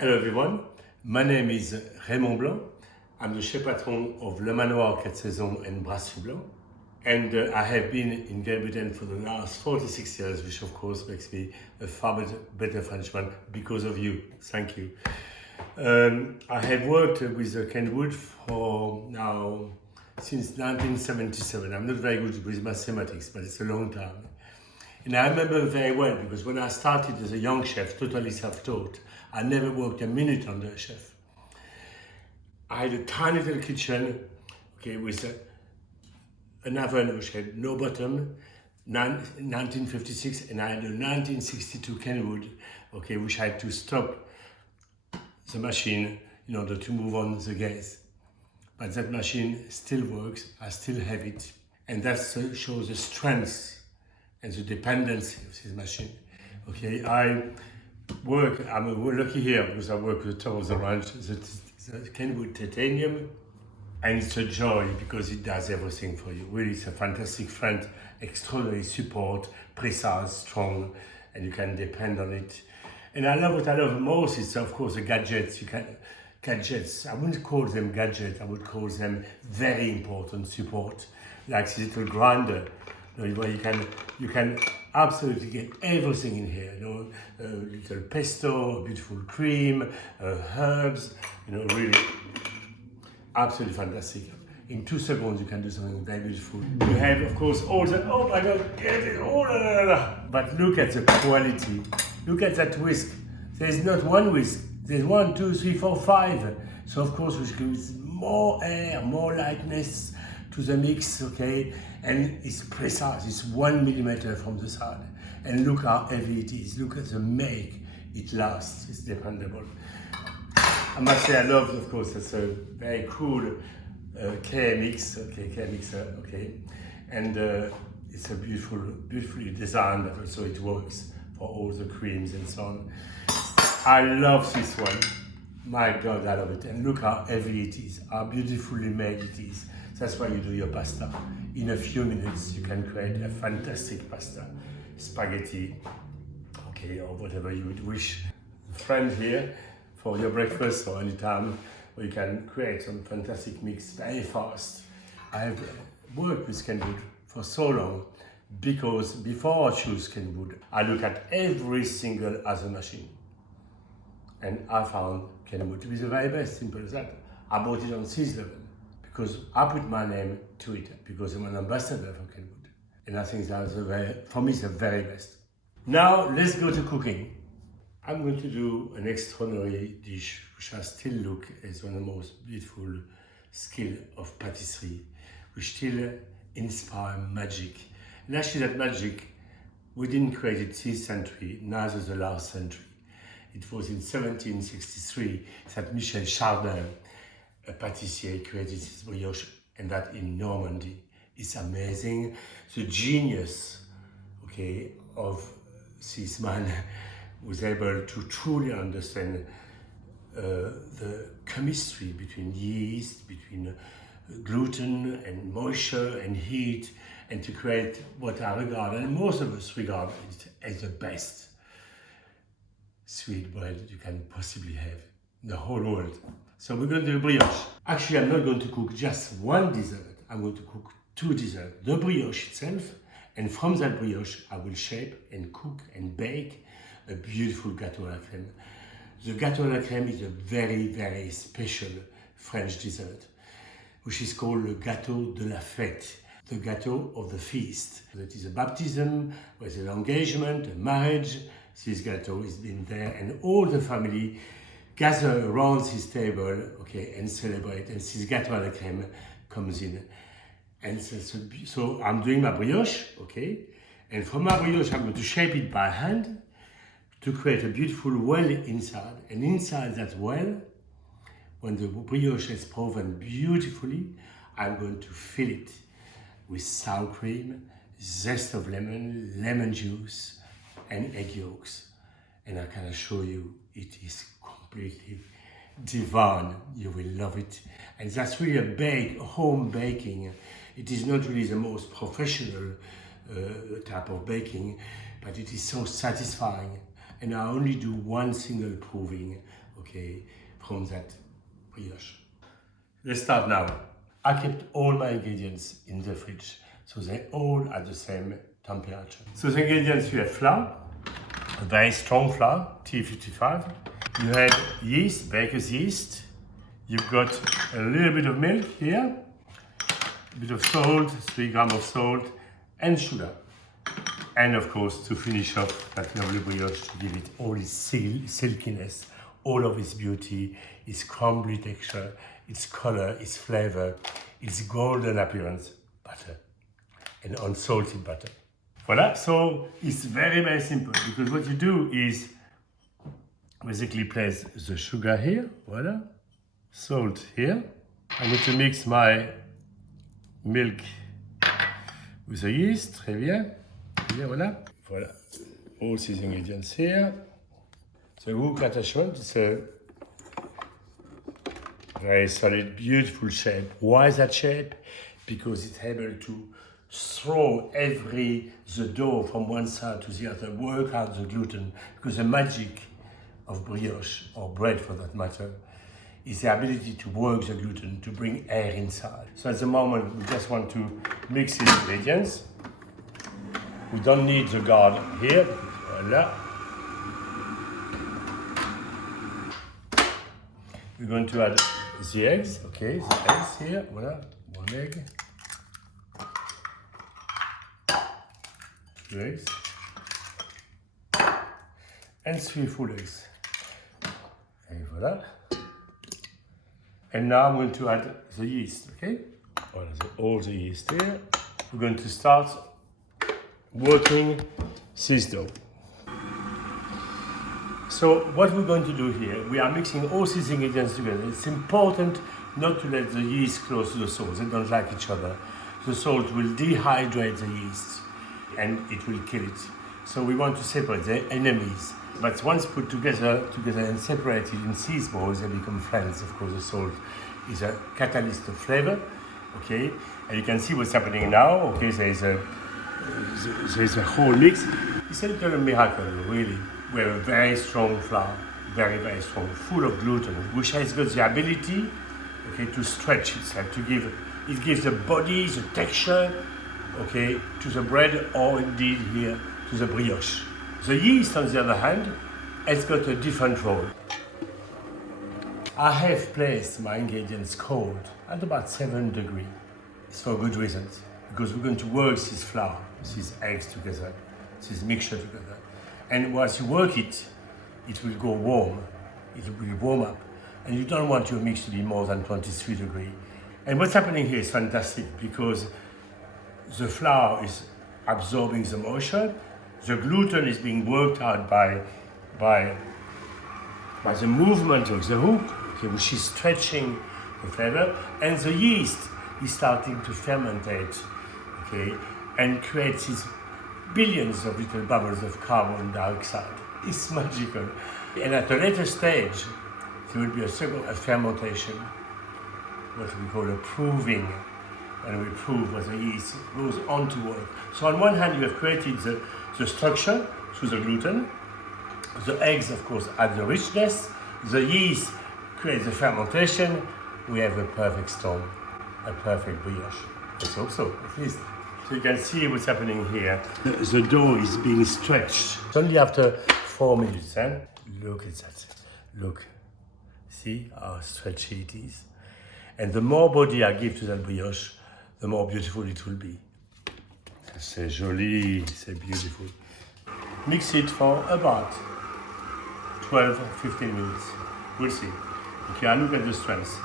Hello everyone, my name is Raymond Blanc. I'm the chef patron of Le Manoir 4 Saisons and Brasserie Blanc. And I have been in Great Britain for the last 46 years, which of course makes me a far better Frenchman because of you. Thank you. I have worked with Kenwood for now since 1977. I'm not very good with mathematics, but it's a long time. And I remember very well because when I started as a young chef, totally self-taught, I never worked a minute under a chef. I had a tiny little kitchen, with an oven which had no bottom, 1956, and I had a 1962 Kenwood, which I had to stop the machine in order to move on the gas. But that machine still works, I still have it, and that shows the strength and the dependency of this machine. I'm lucky here because I work with the top of the range, the Kenwood titanium, and it's a joy because it does everything for you. Really, it's a fantastic friend, extraordinary support, precise, strong, and you can depend on it. And what I love most is, of course, the gadgets. Gadgets, I wouldn't call them gadgets, I would call them very important support, like this little grinder. Where you can absolutely get everything in here. A little pesto, a beautiful cream, herbs. Really, absolutely fantastic. In 2 seconds, you can do something very beautiful. You have, of course, all the oh my God, get it, but look at the quality. Look at that whisk. There's not one whisk. There's 1, 2, 3, 4, 5. So of course, which gives more air, more lightness to the mix, and it's precise, it's 1 millimeter from the side. And look how heavy it is, look at the make, it lasts, it's dependable. I must say I love, of course, that's a very cool Crme mixer, and it's a beautifully designed, but also it works for all the creams and so on. I love this one, my God, I love it, and look how heavy it is, how beautifully made it is. That's why you do your pasta. In a few minutes, you can create a fantastic pasta, spaghetti, or whatever you would wish. Friend here for your breakfast or any time where you can create some fantastic mix very fast. I have worked with Kenwood for so long because before I choose Kenwood, I look at every single other machine. And I found Kenwood to be the very best, simple as that. I bought it on this level, because I put my name to it, because I'm an ambassador for Kenwood. And I think that's for me, the very best. Now, let's go to cooking. I'm going to do an extraordinary dish, which I still look as one of the most beautiful skills of patisserie, which still inspire magic. And actually that magic, we didn't create it this century, neither the last century. It was in 1763 that Michel Chardin, a pâtissier, created this brioche, and that in Normandy. It's amazing. The genius, of this man was able to truly understand the chemistry between yeast, between gluten and moisture and heat, and to create what I regard, and most of us regard it as the best sweet bread you can possibly have in the whole world. So we're going to do brioche. Actually, I'm not going to cook just one dessert. I'm going to cook 2 desserts. The brioche itself, and from that brioche, I will shape and cook and bake a beautiful gâteau à la crème. The gâteau à la crème is a very, very special French dessert, which is called le gâteau de la fête, the gâteau of the feast. That is a baptism, with an engagement, a marriage. This gâteau has been there, and all the family gather around this table, and celebrate. And this gâteau à la crème comes in. And so I'm doing my brioche, and from my brioche I'm going to shape it by hand to create a beautiful well inside. And inside that well, when the brioche is proven beautifully, I'm going to fill it with sour cream, zest of lemon, lemon juice, and egg yolks. And I can assure you, it is completely divine. You will love it. And that's really a home baking. It is not really the most professional type of baking, but it is so satisfying. And I only do one single proving, okay, from that brioche. Let's start now. I kept all my ingredients in the fridge, so they all at the same temperature. So the ingredients, you have flour, a very strong flour, T55. You have yeast, baker's yeast. You've got a little bit of milk here, a bit of salt, 3 grams of salt, and sugar. And of course, to finish off that lovely brioche, to give it all its silkiness, all of its beauty, its crumbly texture, its color, its flavor, its golden appearance, butter, and unsalted butter. Voila, so it's very, very simple, because what you do is basically place the sugar here, voila, salt here. I need to mix my milk with the yeast, très bien. Voilà. Voilà. All these ingredients here. The hook attachment is a very solid, beautiful shape. Why is that shape? Because it's able to throw the dough from one side to the other, work out the gluten. Because the magic of brioche, or bread for that matter, is the ability to work the gluten, to bring air inside. So at the moment, we just want to mix these ingredients. We don't need the guard here. Voila. We're going to add the eggs. Okay, the eggs here. Voila. 1 egg. 2 eggs. And 3 full eggs. And voila. And now I'm going to add the yeast. Okay? Voilà, all the yeast here. We're going to start working this dough. So what we're going to do here, we are mixing all these ingredients together. It's important not to let the yeast close to the salt. They don't like each other. The salt will dehydrate the yeast and it will kill it. So we want to separate the enemies. But once put together and separated in these balls, they become friends. Of course, the salt is a catalyst of flavor. Okay, and you can see what's happening now. Okay, there's a whole mix. It's a little miracle, really. We have a very strong flour, very, very strong, full of gluten, which has got the ability, okay, to stretch itself, it gives the body, the texture, okay, to the bread, or indeed here to the brioche. The yeast, on the other hand, has got a different role. I have placed my ingredients cold at about 7 degrees. It's for good reasons, because we're going to work this flour, these eggs together, this mixture together. And once you work it, it will go warm, it will warm up. And you don't want your mix to be more than 23 degrees. And what's happening here is fantastic, because the flour is absorbing the moisture, the gluten is being worked out by the movement of the hook, okay, which is stretching the flavor, and the yeast is starting to fermentate, okay, and creates these billions of little bubbles of carbon dioxide. It's magical. And at a later stage, there will be a fermentation, what we call a proving, and we prove what the yeast goes on to work. So on one hand, you have created the structure through the gluten. The eggs, of course, add the richness. The yeast creates the fermentation. We have a perfect storm, a perfect brioche. Let's hope so, at least. So you can see what's happening here. The dough is being stretched. It's only after 4 minutes. Look at that. Look. See how stretchy it is. And the more body I give to that brioche, the more beautiful it will be. C'est joli, c'est beautiful. Mix it for about 12-15 minutes. We'll see. Okay, I look at the strength.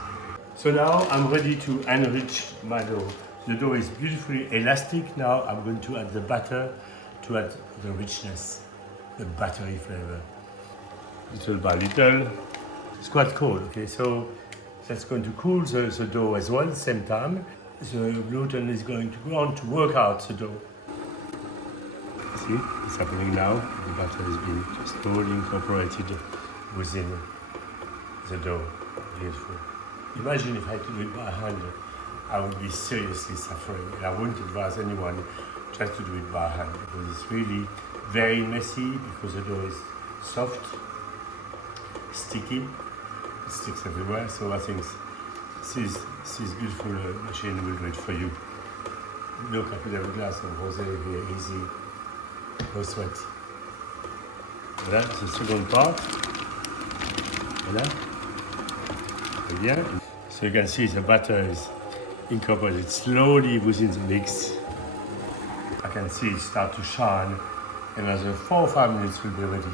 So now I'm ready to enrich my dough. The dough is beautifully elastic. Now I'm going to add the butter to add the richness, the buttery flavor. Little by little. It's quite cold, okay? So that's going to cool the dough as well at the same time. The gluten is going to go on to work out the dough. See, it's happening now. The butter is being just totally incorporated within the dough. Beautiful. Imagine if I had to do it by hand, I would be seriously suffering. And I wouldn't advise anyone try to do it by hand, because it's really very messy, because the dough is soft, sticky. It sticks everywhere, so I think this beautiful machine will do it for you. Look, I could have a glass of rosé here, easy, no sweat. Voilà, c'est the second part. Voilà. Très bien. So you can see the butter is incorporated slowly within the mix. I can see it start to shine, and another 4 or 5 minutes will be ready.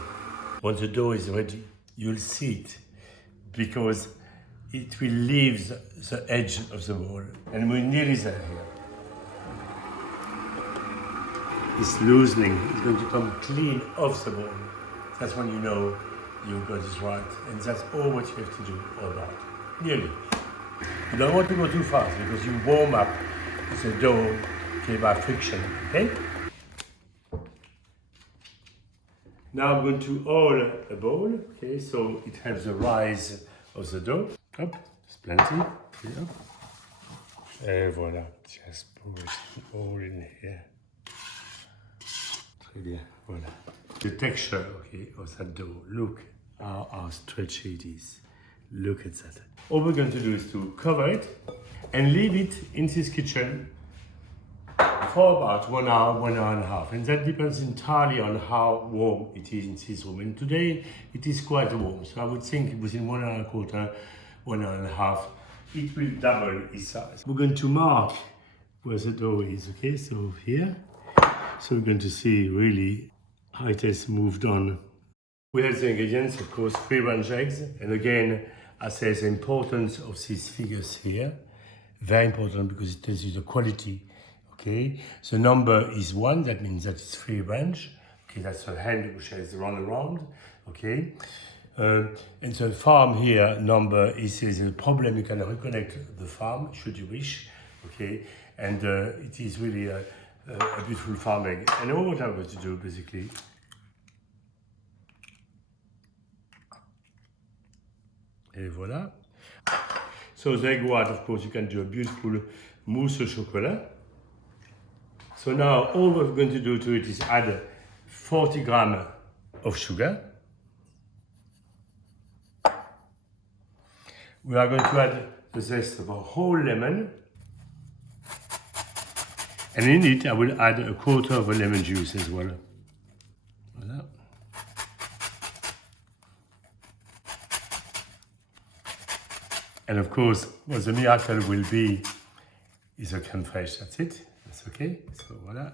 Once the dough is ready, you'll see it because it will leave the edge of the bowl, and we're nearly there here. It's loosening, it's going to come clean off the bowl. That's when you know you got it right, and that's all what you have to do, all that. Nearly. You don't want to go too fast because you warm up the dough by friction, okay? Now I'm going to oil a bowl, okay, so it helps the rise of the dough. Hop, it's plenty. Here. Et voilà, just push it all in here. Très bien, voilà. The texture, okay, of that dough. Look how stretchy it is. Look at that. All we're going to do is to cover it and leave it in this kitchen for about 1 hour, 1 hour and a half. And that depends entirely on how warm it is in this room. And today it is quite warm. So I would think within 1 hour and a quarter, 1 hour and a half, it will double its size. We're going to mark where the dough is, okay? So here. So we're going to see really how it has moved on. We have the ingredients, of course, 3 branch eggs. And again, I say the importance of these figures here. Very important because it tells you the quality. Okay, the number is 1, that means that it's 3 branch. Okay, that's a hand which has run around. Okay, and the farm here number is a problem. You can reconnect the farm should you wish. Okay, and it is really a beautiful farm egg. And all what I'm going to do basically. Et voilà. So the egg white, of course, you can do a beautiful mousse au chocolat. So now all we're going to do to it is add 40 grams of sugar. We are going to add the zest of a whole lemon. And in it I will add a quarter of a lemon juice as well. Voilà. And of course, what the miracle will be is a crème fraîche, that's it. That's okay, so voilà.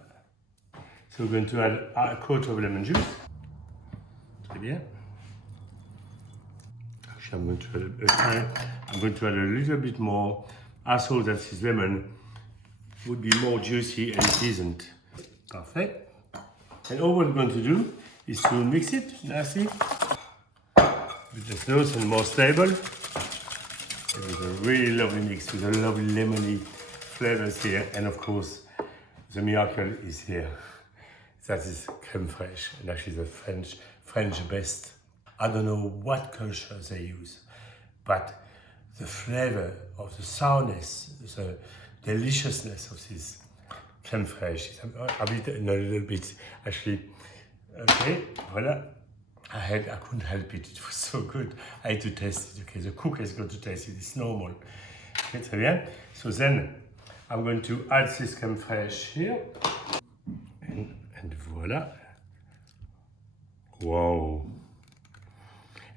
So we're going to add a quarter of lemon juice. Très bien. Actually, I'm going to add a little bit more. I thought that this lemon would be more juicy and it isn't. Perfect. And all we're going to do is to mix it nicely with the smooth and more stable. It is a really lovely mix with a lovely lemony flavors here, and of course the miracle is here. That is crème fraîche, and actually the French best. I don't know what culture they use, but the flavor of the sourness, the deliciousness of this crème fraîche is a little bit actually. Okay, voilà. I couldn't help it. It was so good. I had to taste it. Okay, the cook has got to taste it. It's normal. Okay, très bien. So then I'm going to add this crème fraîche here. And voila. Wow.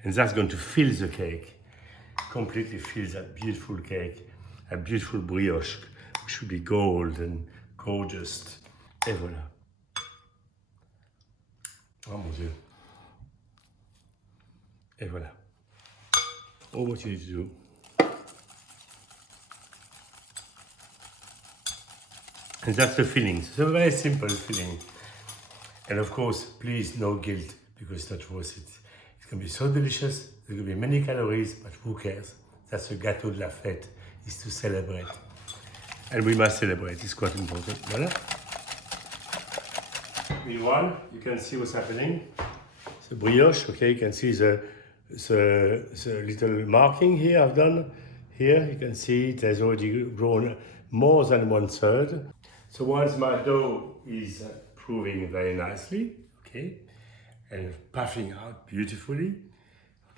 And that's going to fill the cake. Completely fill that beautiful cake. A beautiful brioche, which should be gold and gorgeous. Et voilà. Oh mon Dieu. Et voilà. All what you need to do. And that's the filling. It's a very simple filling. And of course, please, no guilt, because it's not worth it. It's going to be so delicious. There's going to be many calories, but who cares? That's the gâteau de la fête, is to celebrate. And we must celebrate. It's quite important. Voilà. Meanwhile, you can see what's happening. The brioche, okay, you can see the little marking here I've done. Here you can see it has already grown more than 1/3. So once my dough is proving very nicely, okay, and puffing out beautifully,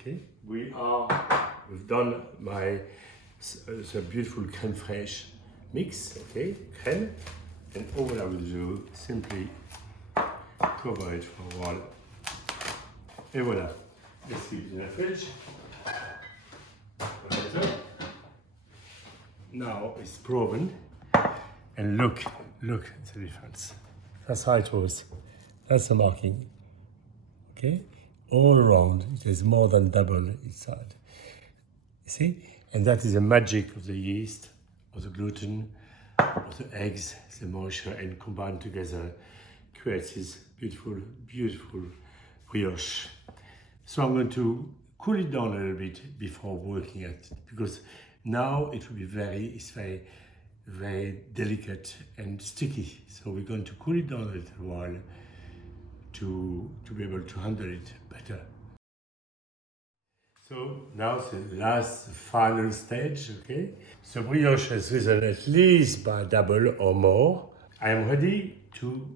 Okay, we've done the beautiful crème fraîche mix, okay, crème, and all I will do, simply cover it for a while. Et voilà, let's keep it in the fridge. Now it's proven, and look the difference. That's how it was. That's the marking. Okay, all around it is more than double inside. You see, and that is the magic of the yeast, of the gluten, of the eggs, the moisture, and combined together creates this beautiful, beautiful brioche. So I'm going to cool it down a little bit before working it, because now it will be very delicate and sticky. So we're going to cool it down a little while to be able to handle it better. So now the final stage, okay? So brioche has risen at least by double or more. I am ready to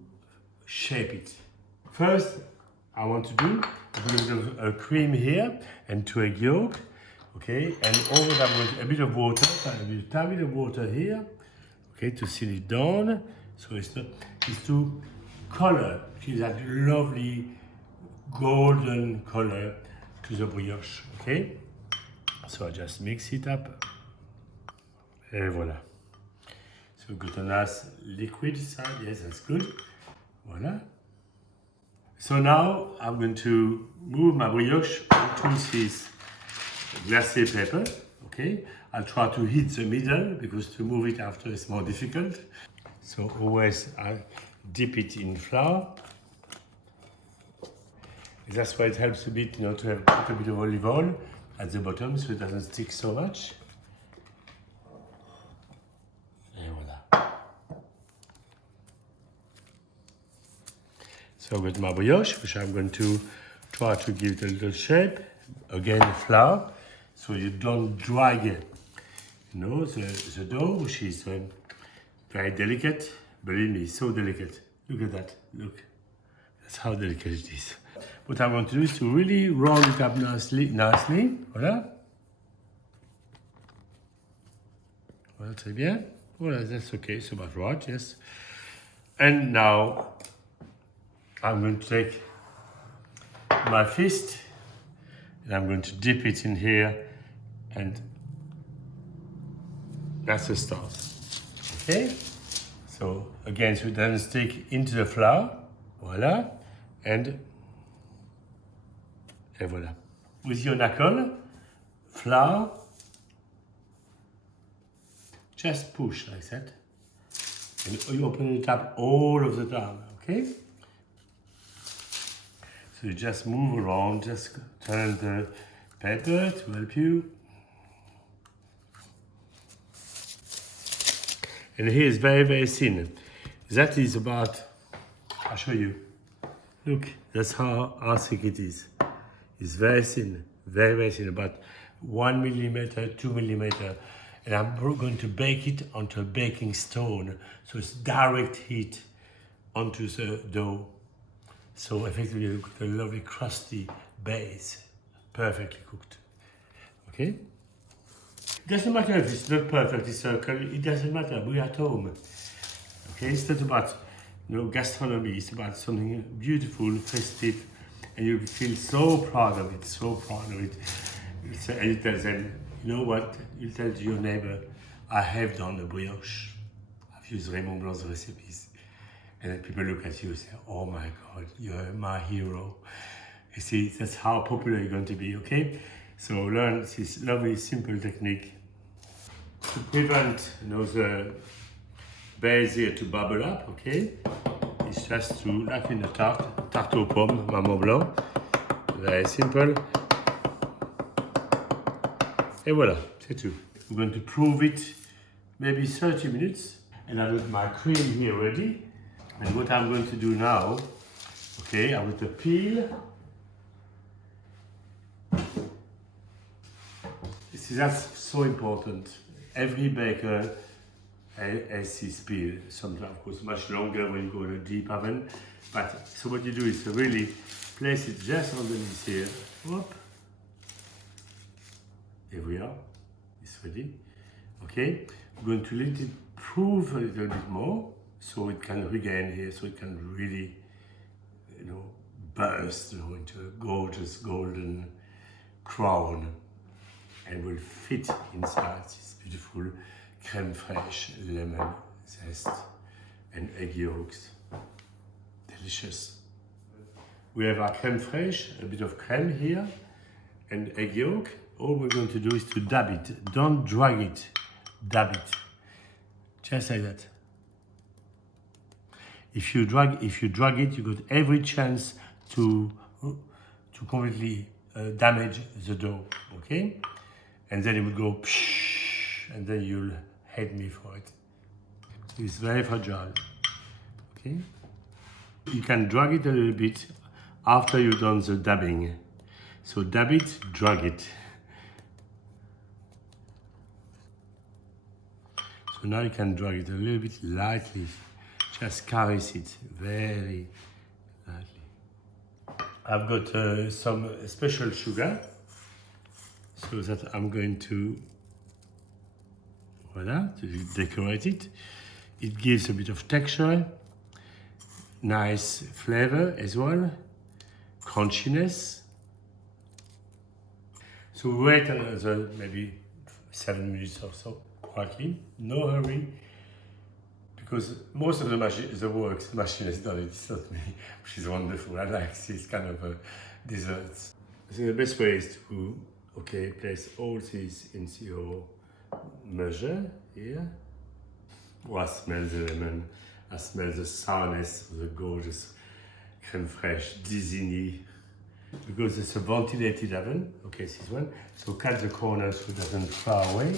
shape it. First, I want to do a bit of cream here and 2 egg yolk, okay? And over that, a bit of water, a tiny bit of water here, okay, to seal it down. So it's to color, give that lovely golden color to the brioche, okay? So I just mix it up. Et voilà. So we've got a nice liquid side, yes, that's good. Voila. So now I'm going to move my brioche onto this glacé paper, okay? I'll try to hit the middle because to move it after is more difficult. So always I dip it in flour. That's why it helps a bit, you know, to have a bit of olive oil at the bottom so it doesn't stick so much. And voila. So with my brioche, which I'm going to try to give it a little shape. Again, flour, so you don't drag, you know, the dough, which is very delicate. Believe me, so delicate. Look at that, look. That's how delicate it is. What I want to do is to really roll it up nicely. Voilà. Voilà, très bien. Voilà, that's okay, it's about right, yes. And now, I'm going to take my fist and I'm going to dip it in here, and that's the start. Okay? So again, so it doesn't stick into the flour. Voila. And voilà. With your knuckle, flour, just push like that. And you open it up all of the time, okay? So you just move around, just turn the paper to help you. And here is very, very thin. That is about, I'll show you. Look, that's how thick it is. It's very thin, very thin, about 1 millimeter, 2 millimeter. And I'm going to bake it onto a baking stone. So it's direct heat onto the dough. So effectively you've got a lovely crusty base, perfectly cooked. Okay? It doesn't matter if it's not perfectly circle, it doesn't matter, we're at home. Okay, it's not about, you know, gastronomy, it's about something beautiful, festive, and you feel so proud of it, so proud of it. And you tell them, you know what, you tell to your neighbor, I have done a brioche. I've used Raymond Blanc's recipes. And then people look at you and say, oh my God, you're my hero. You see, that's how popular you're going to be, okay? So learn this lovely, simple technique to prevent, you know, the base here to bubble up, okay? It's just to, like in the tarte aux pommes, Maman Blanc. Very simple. Et voilà, c'est tout. We're going to prove it maybe 30 minutes. And I've got my cream here ready. And what I'm going to do now, okay, I'm going to peel. See, that's so important. Every baker has his peel. Sometimes, of course, much longer when you go in a deep oven. But so what you do is to really place it just underneath here. Whoop. Here we are. It's ready. Okay. I'm going to let it prove a little bit more so it can regain here, so it can really, burst into a gorgeous golden crown and will fit inside this beautiful crème fraîche, lemon zest and egg yolks. Delicious. We have our crème fraîche, a bit of crème here and egg yolk. All we're going to do is to dab it. Don't drag it, dab it. Just like that. If you drag it, you got every chance to completely damage the dough, okay? And then it will go psh, and then you'll hate me for it. So it's very fragile, okay? You can drag it a little bit after you've done the dabbing. So dab it, drag it. So now you can drag it a little bit lightly. Just caress it very lightly. I've got some special sugar, so that I'm going to, to decorate it. It gives a bit of texture, nice flavor as well, crunchiness. So wait another maybe 7 minutes or so, quietly, no hurry. Because most of the machine has done it, it's not me, which is wonderful. I like this kind of desserts. I think the best way is to, place all these in your measure here. Oh, I smell the lemon, I smell the sourness of the gorgeous crème fraîche, Disney. Because it's a ventilated oven, this one. So cut the corners so it doesn't far away.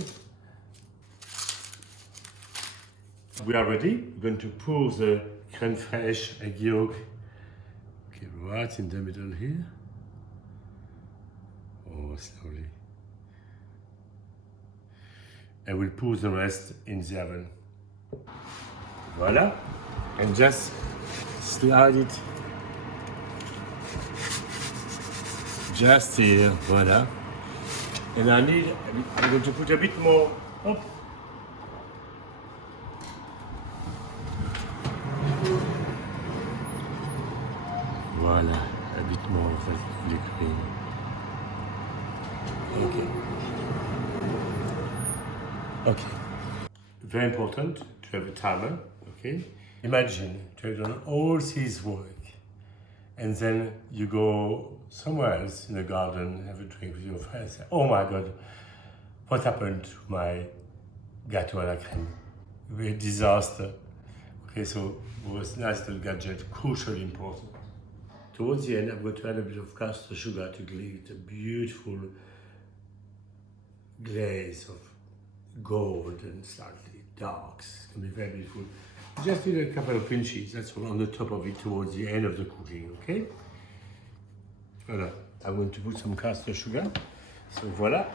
We are ready. We're going to pour the crème fraîche, egg yolk, right in the middle here. Oh, slowly. And we'll pour the rest in the oven. Voila. And just slide it just here, voila. And I'm going to put a bit more up. Voila, a bit more of that liquid. Okay. Very important to have a timer, Imagine to have done all this work and then you go somewhere else in the garden, have a drink with your friends, say, oh my God, what happened to my gâteau à la crème? It will be a disaster. So it was a nice little gadget, crucially important. Towards the end, I'm going to add a bit of caster sugar to give it a beautiful glaze of gold and slightly dark. It's going to be very beautiful. Just need a couple of pinches, that's all, on the top of it towards the end of the cooking, Voilà. I'm going to put some caster sugar. So voila.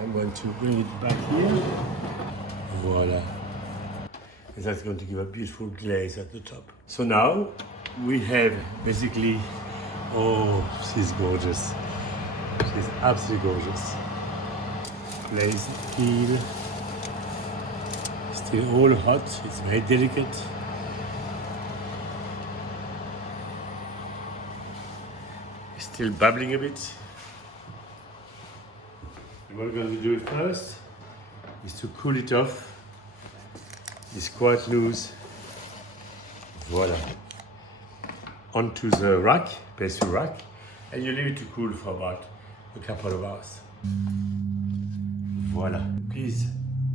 I'm going to bring it back here. Voila. And that's going to give a beautiful glaze at the top. So now we have basically, this is gorgeous. She's absolutely gorgeous. Glaze peel. Still all hot, it's very delicate. Still bubbling a bit. And what we're going to do first is to cool it off. It's quite loose. Voila. Onto the rack, pastry rack, and you leave it to cool for about a couple of hours. Voila. Please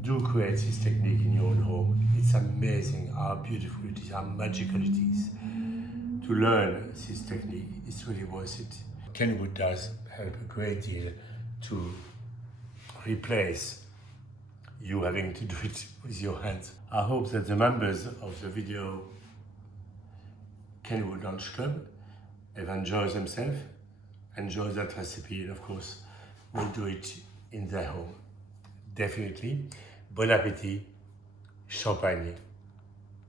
do create this technique in your own home. It's amazing how beautiful it is, how magical it is. To learn this technique, it's really worth it. Kenwood does help a great deal to replace you having to do it with your hands. I hope that the members of the video Kenwood Lunch Club have enjoyed themselves, enjoyed that recipe, and of course will do it in their home. Definitely. Bon appétit, champagne.